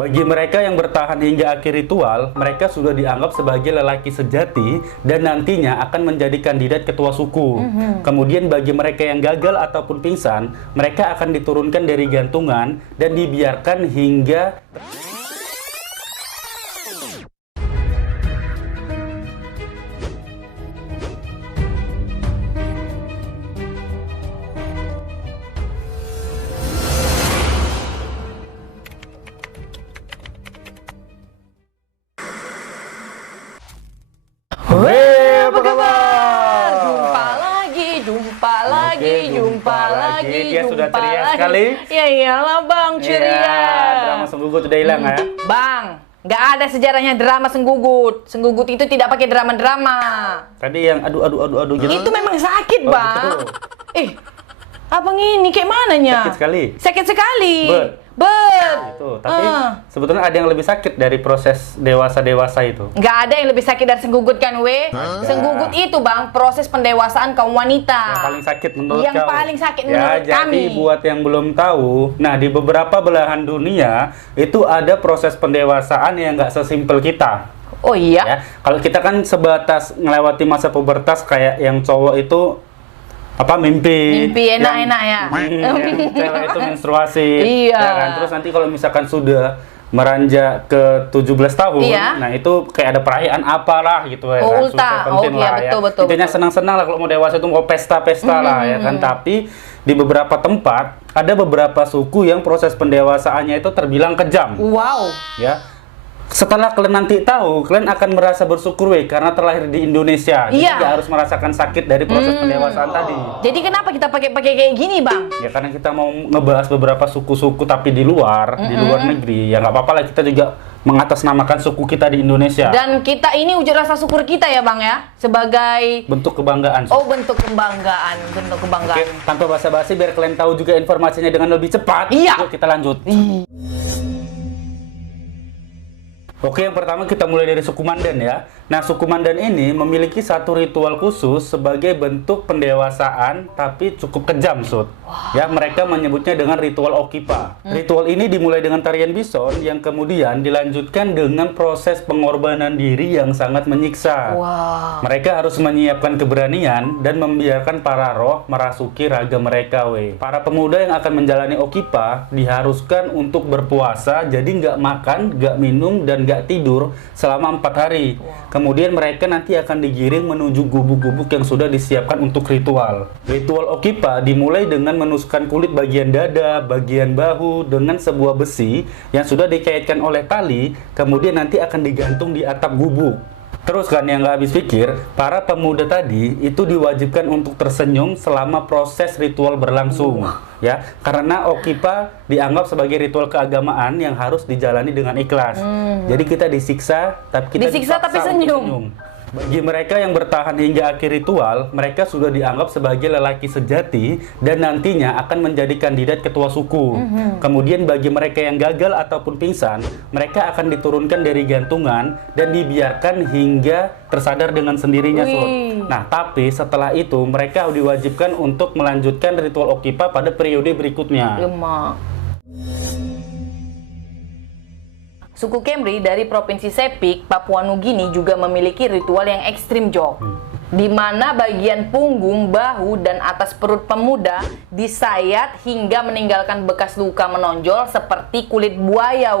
Bagi mereka yang bertahan hingga akhir ritual, mereka sudah dianggap sebagai lelaki sejati dan nantinya akan menjadi kandidat ketua suku. Kemudian bagi mereka yang gagal ataupun pingsan, mereka akan diturunkan dari gantungan dan dibiarkan hingga Weh, apa kabar? Jumpa lagi. Dia sudah ceria sekali. Ya iyalah bang, ceria. Drama Senggugut udah hilang ya. Bang, nggak ada sejarahnya drama Senggugut. Senggugut itu tidak pakai drama-drama. Tadi yang aduh gitu. Itu memang sakit, Oh, bang. gitu. Abang ini kayak mananya? Sakit sekali. Sakit sekali. Bet. Itu. Tapi sebetulnya ada yang lebih sakit dari proses dewasa itu. Nggak ada yang lebih sakit dari Senggugut kan, we? Senggugut itu, bang, proses pendewasaan kaum wanita. Yang paling sakit menurut Yang kau. paling sakit menurut jadi kami. buat yang belum tahu, nah di beberapa belahan dunia itu ada proses pendewasaan yang nggak sesimpel kita. Oh iya? Ya, kalau kita kan sebatas ngelewati masa pubertas kayak yang cowok itu mimpi enak-enak ya. Yang cewek itu menstruasi. Iya. Ya kan? Terus nanti kalau misalkan sudah meranjak ke 17 tahun, Iya. nah itu kayak ada perayaan apalah gitu ya kan. Ulta. Super penting Oh, iya, lah betul. Intinya senang-senang lah kalau mau dewasa itu mau pesta-pesta lah ya kan. Tapi di beberapa tempat ada beberapa suku yang proses pendewasaannya itu terbilang kejam. Wow. Ya. Setelah kalian nanti tahu, kalian akan merasa bersyukur karena terlahir di Indonesia. Jadi Iya. nggak harus merasakan sakit dari proses pendewasaan tadi. Jadi kenapa kita pakai kayak gini, bang? Ya karena kita mau ngebahas beberapa suku-suku tapi di luar negeri. Ya nggak apa-apa lah, kita juga mengatasnamakan suku kita di Indonesia. Dan kita ini wujud rasa syukur kita ya, bang ya, sebagai Bentuk kebanggaan. bentuk kebanggaan. Oke, tanpa basa-basi biar kalian tahu juga informasinya dengan lebih cepat. Iya. Yuk kita lanjut. Oke, yang pertama kita mulai dari suku Mandan ya. Nah, suku Mandan ini memiliki satu ritual khusus sebagai bentuk pendewasaan tapi cukup kejam, Sud. Ya, mereka menyebutnya dengan ritual Okipa. Ritual ini dimulai dengan tarian bison yang kemudian dilanjutkan dengan proses pengorbanan diri yang sangat menyiksa. Wow. Mereka harus menyiapkan keberanian dan membiarkan para roh merasuki raga mereka, Para pemuda yang akan menjalani Okipa diharuskan untuk berpuasa, jadi nggak makan, nggak minum, dan nggak tidur selama 4 hari. Kemudian mereka nanti akan digiring menuju gubuk-gubuk yang sudah disiapkan untuk ritual. Ritual Okipa dimulai dengan menusukkan kulit bagian dada, bagian bahu dengan sebuah besi yang sudah dikaitkan oleh tali, kemudian nanti akan digantung di atap gubuk. Terus kan yang nggak habis pikir, para pemuda tadi itu diwajibkan untuk tersenyum selama proses ritual berlangsung. Ya, karena Okipa dianggap sebagai ritual keagamaan yang harus dijalani dengan ikhlas. Jadi kita disiksa, tapi kita Disiksa dipaksa tapi untuk senyum. Bagi mereka yang bertahan hingga akhir ritual, mereka sudah dianggap sebagai lelaki sejati dan nantinya akan menjadi kandidat ketua suku. Kemudian bagi mereka yang gagal ataupun pingsan, mereka akan diturunkan dari gantungan dan dibiarkan hingga tersadar dengan sendirinya, Sud. Nah, tapi setelah itu mereka diwajibkan untuk melanjutkan ritual Okipa pada periode berikutnya. Suku Kemri dari Provinsi Sepik, Papua Nugini juga memiliki ritual yang ekstrim, Jok. Di mana bagian punggung, bahu, dan atas perut pemuda disayat hingga meninggalkan bekas luka menonjol seperti kulit buaya,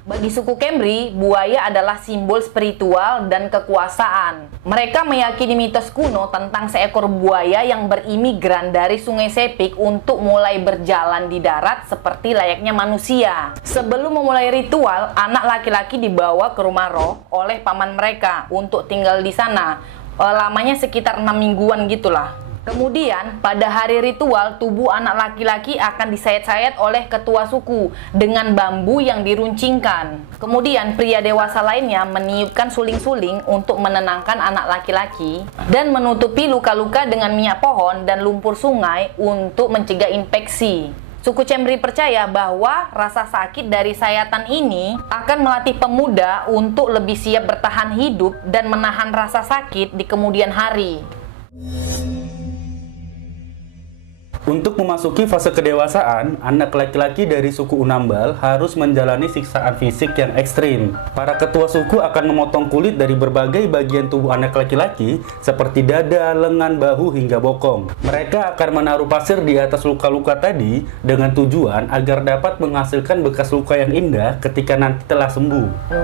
Bagi suku Kemri, buaya adalah simbol spiritual dan kekuasaan. Mereka meyakini mitos kuno tentang seekor buaya yang berimigran dari Sungai Sepik untuk mulai berjalan di darat seperti layaknya manusia. Sebelum memulai ritual, anak laki-laki dibawa ke rumah roh oleh paman mereka untuk tinggal di sana. Lamanya sekitar 6 mingguan gitulah. Kemudian, pada hari ritual, tubuh anak laki-laki akan disayat-sayat oleh ketua suku dengan bambu yang diruncingkan. Kemudian, pria dewasa lainnya meniupkan suling-suling untuk menenangkan anak laki-laki dan menutupi luka-luka dengan minyak pohon dan lumpur sungai untuk mencegah infeksi. Suku Kemri percaya bahwa rasa sakit dari sayatan ini akan melatih pemuda untuk lebih siap bertahan hidup dan menahan rasa sakit di kemudian hari. Untuk memasuki fase kedewasaan, anak laki-laki dari suku Unambal harus menjalani siksaan fisik yang ekstrim. Para ketua suku akan memotong kulit dari berbagai bagian tubuh anak laki-laki seperti dada, lengan, bahu, hingga bokong. Mereka akan menaruh pasir di atas luka-luka tadi dengan tujuan agar dapat menghasilkan bekas luka yang indah ketika nanti telah sembuh.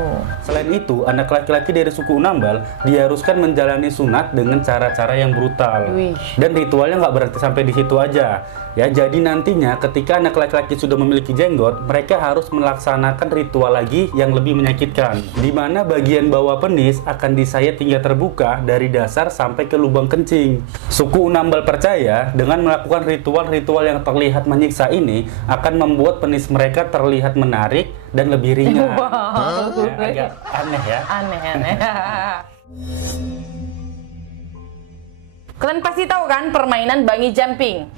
Selain itu, anak laki-laki dari suku Unambal diharuskan menjalani sunat dengan cara-cara yang brutal. Dan ritualnya nggak berhenti sampai di situ aja. Ya, jadi nantinya ketika anak laki-laki sudah memiliki jenggot, mereka harus melaksanakan ritual lagi yang lebih menyakitkan, di mana bagian bawah penis akan disayat hingga terbuka dari dasar sampai ke lubang kencing. Suku Unambal percaya dengan melakukan ritual-ritual yang terlihat menyiksa ini akan membuat penis mereka terlihat menarik dan lebih ringan. Ya, agak aneh ya. Aneh. Kalian pasti tahu kan permainan bungee jumping?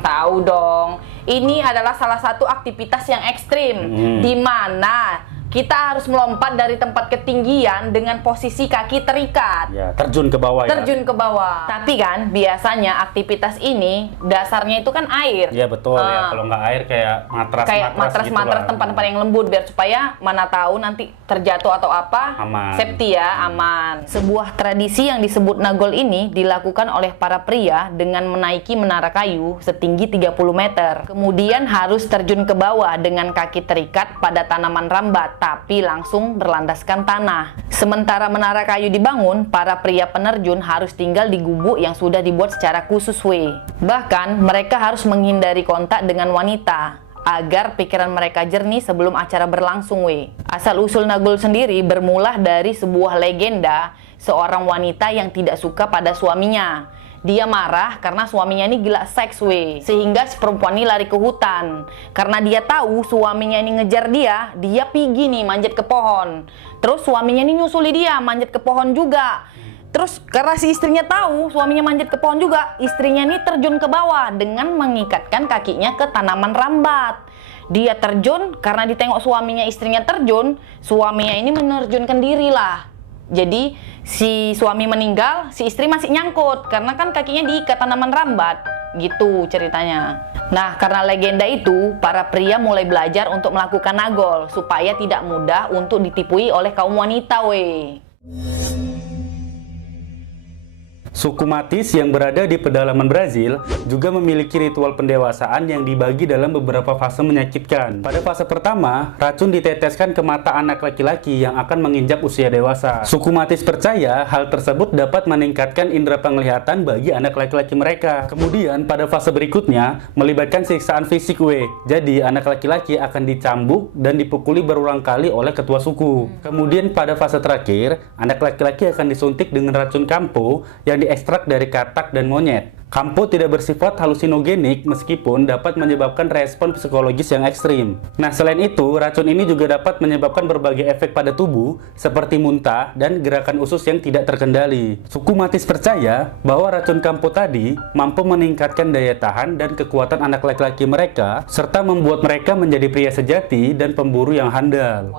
Tahu dong. Ini adalah salah satu aktivitas yang ekstrim, di mana kita harus melompat dari tempat ketinggian dengan posisi kaki terikat. Ya, terjun ke bawah ya. Terjun ke bawah. Tapi kan biasanya aktivitas ini dasarnya itu kan air. Iya betul ya. Kalau nggak air kayak matras tempat-tempat yang lembut biar supaya mana tahu nanti terjatuh atau apa aman. Safety ya, aman. Sebuah tradisi yang disebut nagol ini dilakukan oleh para pria dengan menaiki menara kayu setinggi 30 meter. Kemudian harus terjun ke bawah dengan kaki terikat pada tanaman rambat, tapi langsung berlandaskan tanah. Sementara menara kayu dibangun, para pria penerjun harus tinggal di gubuk yang sudah dibuat secara khusus Bahkan mereka harus menghindari kontak dengan wanita agar pikiran mereka jernih sebelum acara berlangsung Asal-usul nagol sendiri bermula dari sebuah legenda seorang wanita yang tidak suka pada suaminya. Dia marah karena suaminya ini gila seks sehingga si perempuan ini lari ke hutan. Karena dia tahu suaminya ini ngejar dia pergi nih manjat ke pohon. Terus suaminya ini nyusuli dia manjat ke pohon juga. Terus karena si istrinya tahu suaminya manjat ke pohon juga, istrinya ini terjun ke bawah dengan mengikatkan kakinya ke tanaman rambat. Dia terjun karena ditengok suaminya istrinya terjun, suaminya ini menerjunkan diri lah. Jadi si suami meninggal, si istri masih nyangkut karena kan kakinya diikat tanaman rambat. Gitu ceritanya. Nah, karena legenda itu, para pria mulai belajar untuk melakukan nagol supaya tidak mudah untuk ditipui oleh kaum wanita Suku Matis yang berada di pedalaman Brazil juga memiliki ritual pendewasaan yang dibagi dalam beberapa fase menyakitkan. Pada fase pertama, racun diteteskan ke mata anak laki-laki yang akan menginjak usia dewasa. Suku Matis percaya hal tersebut dapat meningkatkan indera penglihatan bagi anak laki-laki mereka. Kemudian pada fase berikutnya melibatkan siksaan fisik Jadi anak laki-laki akan dicambuk dan dipukuli berulang kali oleh ketua suku. Kemudian pada fase terakhir, anak laki-laki akan disuntik dengan racun kampo yang diekstrak dari katak dan monyet. Kampo tidak bersifat halusinogenik meskipun dapat menyebabkan respon psikologis yang ekstrim. Nah, selain itu, racun ini juga dapat menyebabkan berbagai efek pada tubuh seperti muntah dan gerakan usus yang tidak terkendali. Suku Matis percaya bahwa racun kampo tadi mampu meningkatkan daya tahan dan kekuatan anak laki-laki mereka serta membuat mereka menjadi pria sejati dan pemburu yang handal.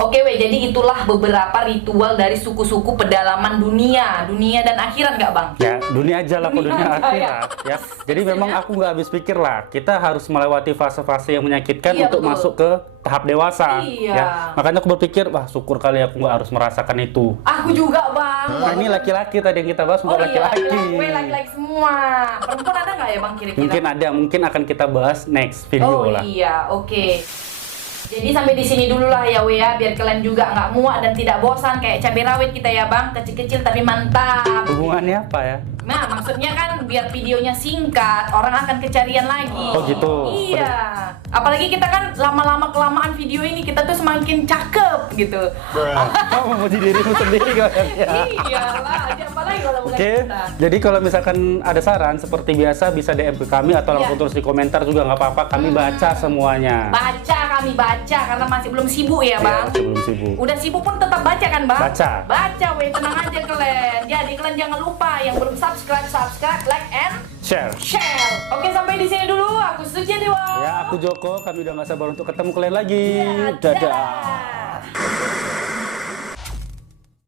Oke jadi itulah beberapa ritual dari suku-suku pedalaman dunia dan akhirat nggak bang? Ya, dunia aja lah, dunia akhirat ya. Jadi memang aku nggak habis pikir lah, kita harus melewati fase-fase yang menyakitkan untuk masuk ke tahap dewasa ya. Makanya aku berpikir, wah syukur kali aku nggak harus merasakan itu. Aku juga bang. Nah, ini laki-laki tadi yang kita bahas, bukan laki-laki. Laki-laki semua. Perempuan ada nggak ya bang kira-kira? Mungkin ada, mungkin akan kita bahas next video lah. Oke. Jadi sampai di sini dulu lah ya biar kalian juga nggak muak dan tidak bosan kayak cabai rawit kita ya bang, kecil-kecil tapi mantap. Hubungannya apa ya? Nah maksudnya kan biar videonya singkat, orang akan kecarian lagi. Oh gitu. Iya. Apalagi kita kan lama-lama kelamaan video ini kita tuh semakin cakep gitu. Kamu memuji dirimu sendiri kayaknya. Iyalah, apalagi kalau bukan kita. Jadi kalau misalkan ada saran seperti biasa bisa DM ke kami atau langsung tulis di komentar juga nggak apa-apa. Kami baca semuanya. Kami baca karena masih belum sibuk ya bang. Masih belum sibuk. Udah sibuk pun tetap baca kan bang? Baca tenang aja kalian. Jadi kalian jangan lupa yang belum subscribe, like and share. Oke sampai di sini dulu. Aku Suci Dewa. Ya aku Joko. Kami udah nggak sabar untuk ketemu kalian lagi. Dadah.